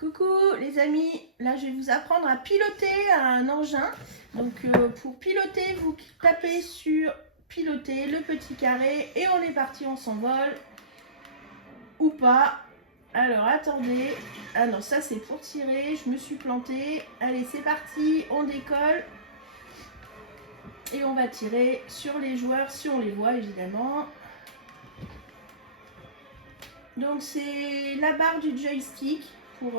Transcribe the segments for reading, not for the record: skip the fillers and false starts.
Coucou les amis, là je vais vous apprendre à piloter un engin. Donc pour piloter, vous tapez sur piloter, le petit carré et on est parti, on s'envole. Ou pas. Alors attendez, ah non ça c'est pour tirer, je me suis plantée. Allez c'est parti, on décolle. Et on va tirer sur les joueurs si on les voit évidemment. Donc c'est la barre du joystick pour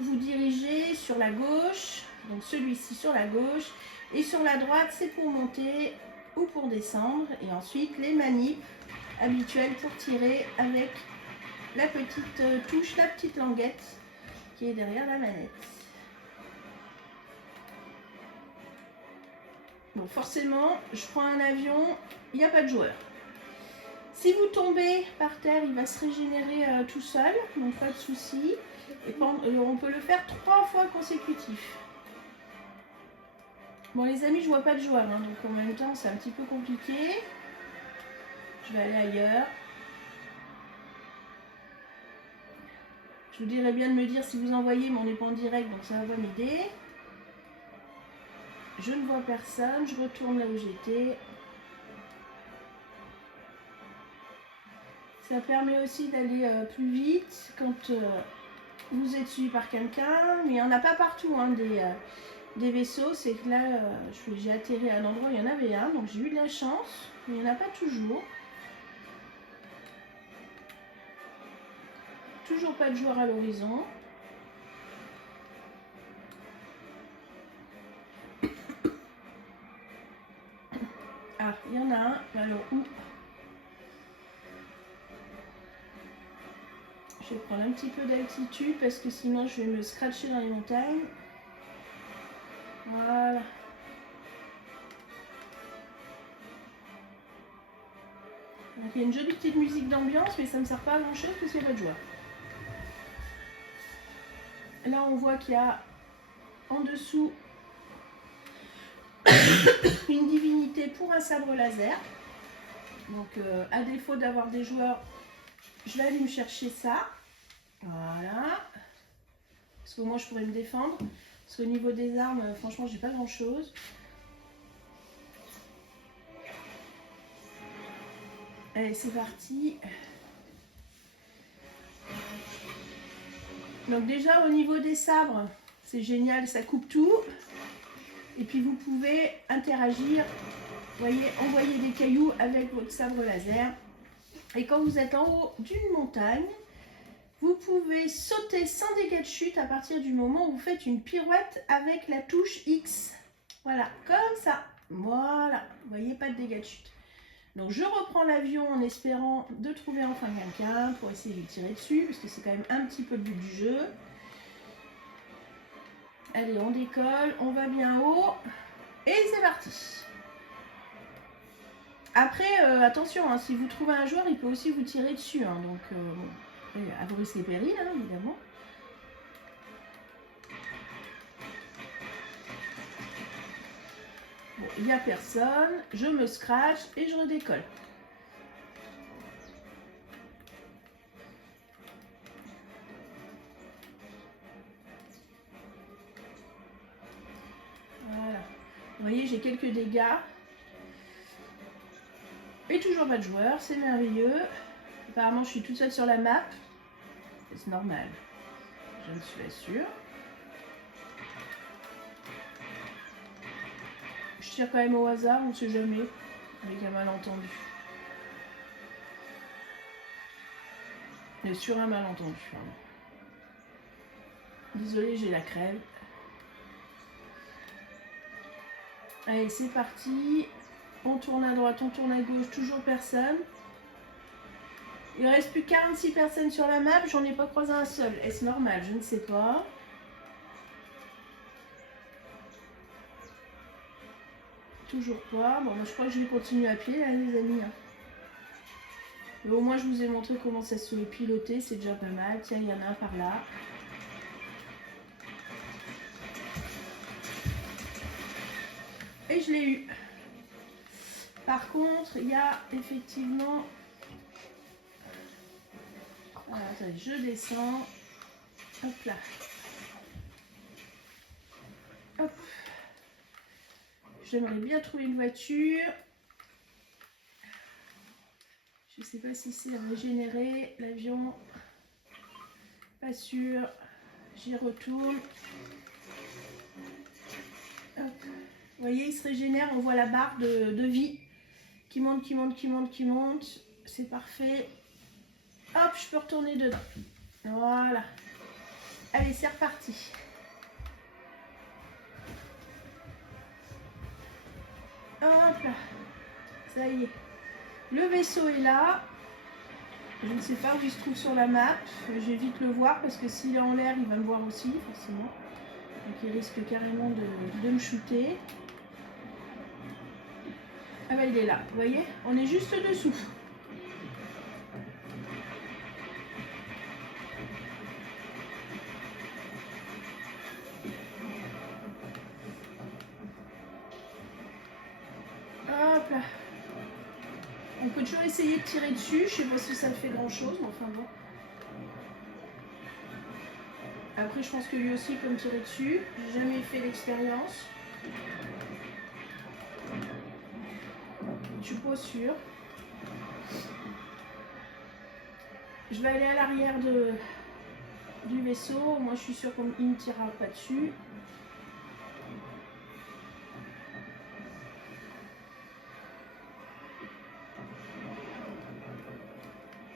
vous diriger sur la gauche, donc celui-ci sur la gauche, et sur la droite c'est pour monter ou pour descendre, et ensuite les manips habituelles pour tirer avec la petite touche, la petite languette qui est derrière la manette. Bon forcément je prends un avion, il n'y a pas de joueur. Si vous tombez par terre, il va se régénérer tout seul, donc pas de souci. Et on peut le faire 3 fois consécutif. Bon les amis, je vois pas de joueur, hein, donc en même temps c'est un petit peu compliqué. Je vais aller ailleurs. Je vous dirais bien de me dire si vous en voyez, mais on n'est pas en direct, donc ça va m'aider. Je ne vois personne, je retourne là où j'étais. Ça permet aussi d'aller plus vite quand vous êtes suivi par quelqu'un, mais il n'y en a pas partout hein, des vaisseaux. C'est que là, j'ai atterri à un endroit où il y en avait un, donc j'ai eu de la chance, mais il n'y en a pas toujours. Toujours pas de joueur à l'horizon. Ah, il y en a un, alors où? Je vais prendre un petit peu d'altitude parce que sinon je vais me scratcher dans les montagnes. Voilà. Donc, il y a une jolie petite musique d'ambiance, mais ça ne me sert pas à grand chose parce qu'il n'y a pas de joueur. Là on voit qu'il y a en dessous une divinité pour un sabre laser. Donc à défaut d'avoir des joueurs, je vais aller me chercher ça. Voilà. Parce que moi je pourrais me défendre. Parce qu'au niveau des armes, franchement j'ai pas grand chose. Allez c'est parti. Donc déjà au niveau des sabres, c'est génial, ça coupe tout. Et puis vous pouvez interagir, vous voyez, envoyer des cailloux avec votre sabre laser. Et quand vous êtes en haut d'une montagne, vous pouvez sauter sans dégâts de chute à partir du moment où vous faites une pirouette avec la touche X. Voilà, comme ça. Voilà, vous voyez, pas de dégâts de chute. Donc je reprends l'avion en espérant de trouver enfin quelqu'un pour essayer de lui tirer dessus, parce que c'est quand même un petit peu le but du jeu. Allez, on décolle, on va bien haut, et c'est parti. Après, attention, hein, si vous trouvez un joueur, il peut aussi vous tirer dessus, hein, donc à vos risques et périls, hein, évidemment. Bon, il n'y a personne, je me scratch et je redécolle. Voilà. Vous voyez, j'ai quelques dégâts. Et toujours pas de joueur, c'est merveilleux. Apparemment, je suis toute seule sur la map. C'est normal. Je ne suis pas sûre. Je tire quand même au hasard, on ne sait jamais. Avec un malentendu. Et sur un malentendu. Désolée, j'ai la crève. Allez, c'est parti. On tourne à droite, on tourne à gauche, toujours personne. Il ne reste plus 46 personnes sur la map, j'en ai pas croisé un seul. Est-ce normal? Je ne sais pas. Toujours pas. Bon, moi, je crois que je vais continuer à pied, là, les amis. Mais au moins, je vous ai montré comment ça se piloter, c'est déjà pas mal. Tiens, il y en a un par là. Et je l'ai eu. Par contre, il y a effectivement... Voilà, attendez, je descends. Hop là. Hop. J'aimerais bien trouver une voiture. Je ne sais pas si c'est régénéré. L'avion. Pas sûr. J'y retourne. Hop. Vous voyez, il se régénère. On voit la barre de vie qui monte, qui monte, qui monte, qui monte. C'est parfait. Hop, je peux retourner dedans. Voilà. Allez, c'est reparti. Hop là. Ça y est. Le vaisseau est là. Je ne sais pas où il se trouve sur la map. Je vais vite le voir parce que s'il est en l'air, il va me voir aussi, forcément. Donc il risque carrément de me shooter. Ah bah il est là. Vous voyez, on est juste dessous. Hop là. On peut toujours essayer de tirer dessus. Je sais pas si ça fait grand chose, mais enfin bon. Après, je pense que lui aussi peut me tirer dessus. J'ai jamais fait l'expérience. Je suis pas sûre. Je vais aller à l'arrière du vaisseau. Moi, je suis sûre qu'il ne me tirera pas dessus.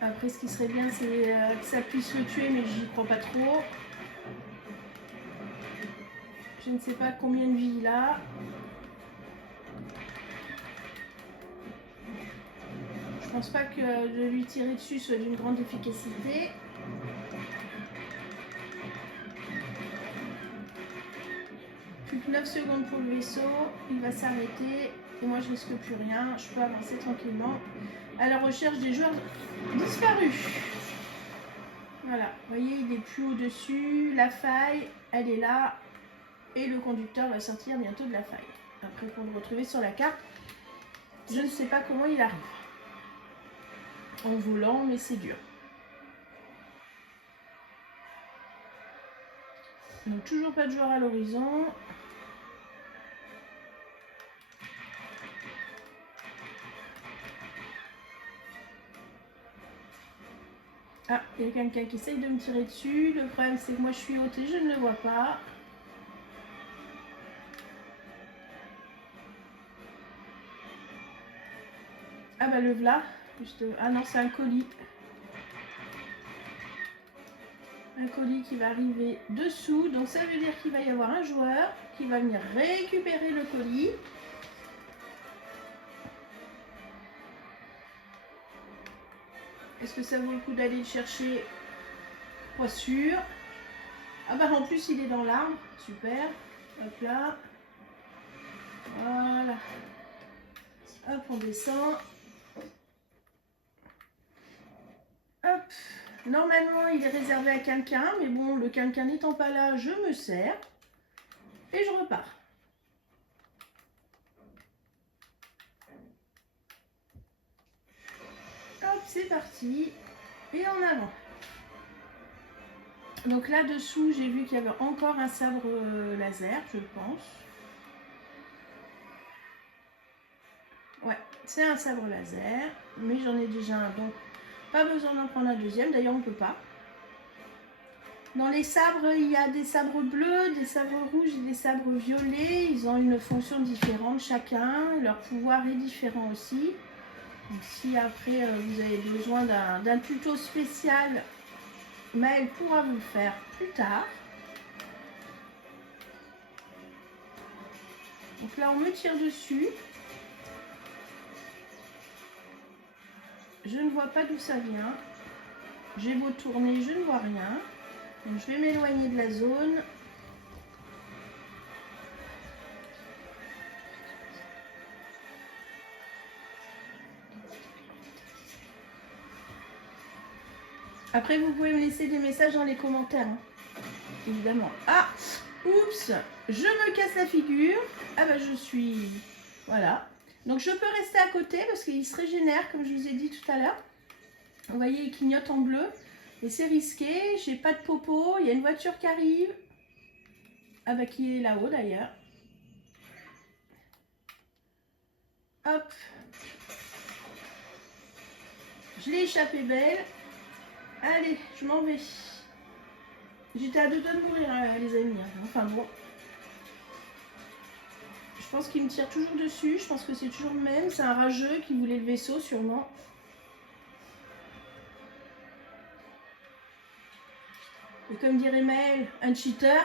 Après, ce qui serait bien, c'est que ça puisse le tuer, mais j'y crois pas trop. Je ne sais pas combien de vie il a. Je pense pas que de lui tirer dessus soit d'une grande efficacité. Plus que 9 secondes pour le vaisseau. Il va s'arrêter. Et moi, je risque plus rien. Je peux avancer tranquillement à la recherche des joueurs disparus. Voilà. Vous voyez, il est plus au-dessus. La faille, elle est là. Et le conducteur va sortir bientôt de la faille. Après, pour le retrouver sur la carte, je ne sais pas comment il arrive. En volant, mais c'est dur. Donc, toujours pas de joueur à l'horizon. Ah, il y a quelqu'un qui essaye de me tirer dessus. Le problème, c'est que moi, je suis haute et je ne le vois pas. Ah bah le voilà. Juste... Ah non, c'est un colis. Un colis qui va arriver dessous. Donc ça veut dire qu'il va y avoir un joueur qui va venir récupérer le colis. Est-ce que ça vaut le coup d'aller le chercher? Pas sûr. Ah bah en plus il est dans l'arbre. Super. Hop là. Voilà. Hop, on descend. Hop. Normalement, il est réservé à quelqu'un, mais bon, le quelqu'un n'étant pas là, je me sers et je repars. Hop, c'est parti. Et en avant. Donc là-dessous, j'ai vu qu'il y avait encore un sabre laser, je pense. Ouais, c'est un sabre laser, mais j'en ai déjà un, donc pas besoin d'en prendre un deuxième. D'ailleurs, on ne peut pas. Dans les sabres, il y a des sabres bleus, des sabres rouges et des sabres violets. Ils ont une fonction différente chacun. Leur pouvoir est différent aussi. Donc, si après vous avez besoin d'un tuto spécial, Maëlle pourra vous le faire plus tard. Donc là, on me tire dessus. Je ne vois pas d'où ça vient. J'ai beau tourner, je ne vois rien. Donc je vais m'éloigner de la zone. Après, vous pouvez me laisser des messages dans les commentaires, hein, évidemment. Ah, oups, je me casse la figure. Ah bah je suis... Voilà. Donc je peux rester à côté parce qu'il se régénère, comme je vous ai dit tout à l'heure. Vous voyez, il clignote en bleu. Et c'est risqué, j'ai pas de popo, il y a une voiture qui arrive. Ah bah qui est là-haut d'ailleurs. Hop. Je l'ai échappé belle. Allez, je m'en vais. J'étais à 2 doigts de mourir, les amis. Enfin bon. Je pense qu'il me tire toujours dessus. Je pense que c'est toujours le même. C'est un rageux qui voulait le vaisseau, sûrement. Et comme dirait Maël, un cheater,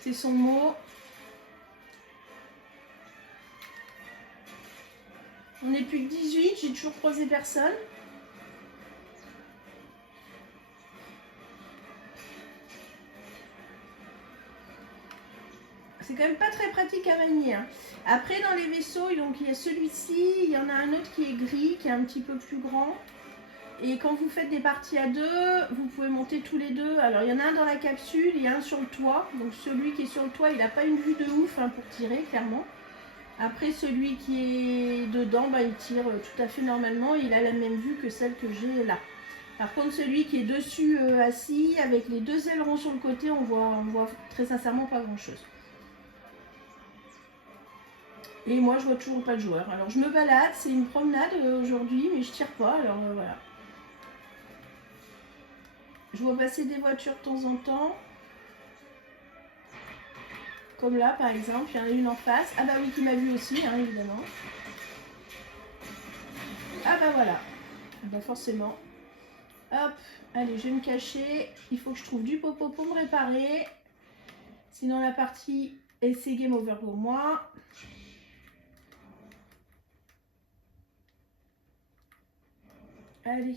c'est son mot. On n'est plus que 18, j'ai toujours croisé personne. C'est quand même pas très pratique à manier. Hein. Après, dans les vaisseaux, donc, il y a celui-ci, il y en a un autre qui est gris, qui est un petit peu plus grand. Et quand vous faites des parties à deux, vous pouvez monter tous les deux. Alors, il y en a un dans la capsule, il y a un sur le toit. Donc, celui qui est sur le toit, il n'a pas une vue de ouf hein, pour tirer, clairement. Après, celui qui est dedans, bah, il tire tout à fait normalement. Il a la même vue que celle que j'ai là. Par contre, celui qui est dessus assis, avec les deux ailerons sur le côté, on voit très sincèrement pas grand-chose. Et moi, je vois toujours pas le joueur. Alors, je me balade, c'est une promenade aujourd'hui, mais je tire pas, alors voilà. Je vois passer des voitures de temps en temps. Comme là, par exemple, il y en a une en face. Ah bah oui, qui m'a vu aussi, hein, évidemment. Ah bah voilà. Ah bah forcément. Hop, allez, je vais me cacher. Il faut que je trouve du popo pour me réparer. Sinon, la partie, c'est game over pour moi. Allez.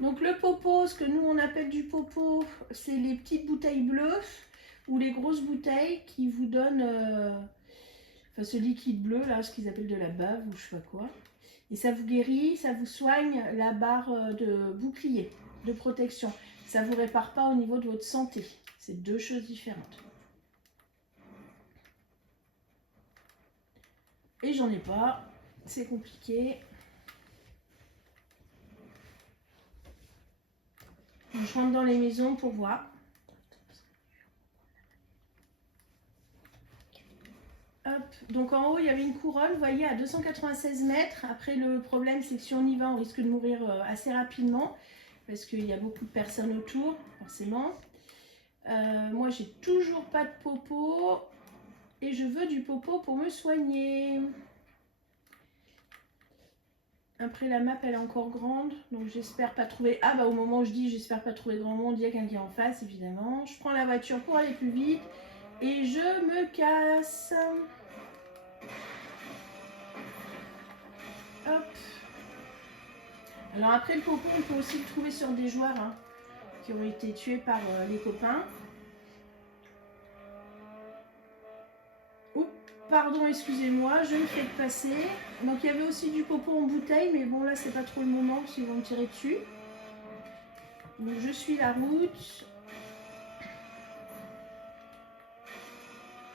Donc le popo, ce que nous on appelle du popo, c'est les petites bouteilles bleues ou les grosses bouteilles qui vous donnent ce liquide bleu là, ce qu'ils appellent de la bave ou je sais pas quoi. Et ça vous guérit, ça vous soigne la barre de bouclier, de protection. Ça ne vous répare pas au niveau de votre santé. C'est deux choses différentes. Et j'en ai pas, c'est compliqué. Donc, je rentre dans les maisons pour voir. Hop. Donc en haut, il y avait une couronne, vous voyez, à 296 mètres. Après, le problème, c'est que si on y va, on risque de mourir assez rapidement. Parce qu'il y a beaucoup de personnes autour, forcément. Moi, j'ai toujours pas de popo. Et je veux du popo pour me soigner. Après, la map, elle est encore grande. Donc, j'espère pas trouver... Ah, bah, au moment où je dis j'espère pas trouver grand monde, il y a quelqu'un en face, évidemment. Je prends la voiture pour aller plus vite. Et je me casse. Hop. Alors, après, le popo, on peut aussi le trouver sur des joueurs hein, qui ont été tués par les copains. Pardon, excusez-moi, je me fais passer. Donc il y avait aussi du popo en bouteille, mais bon là c'est pas trop le moment s'ils vont me tirer dessus. Donc je suis la route.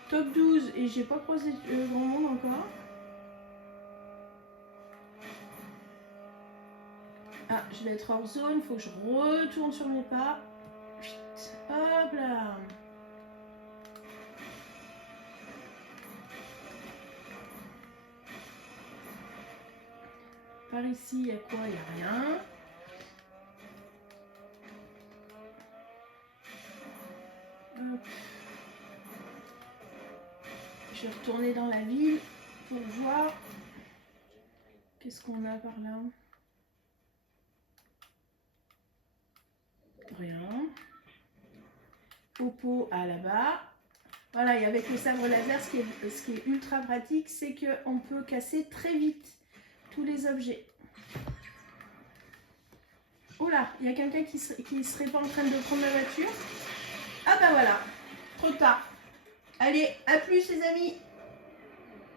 Top 12 et j'ai pas croisé grand monde encore. Ah, je vais être hors zone, faut que je retourne sur mes pas. Hop là. Par ici, il y a quoi? Il n'y a rien. Hop. Je vais retourner dans la ville pour voir qu'est-ce qu'on a par là. Rien. Popo à là-bas. Voilà, et avec le sabre laser, ce qui est ultra pratique, c'est qu'on peut casser très vite tous les objets. Oh là, il y a quelqu'un qui serait pas en train de prendre la voiture. Ah bah voilà, trop tard. Allez, à plus les amis.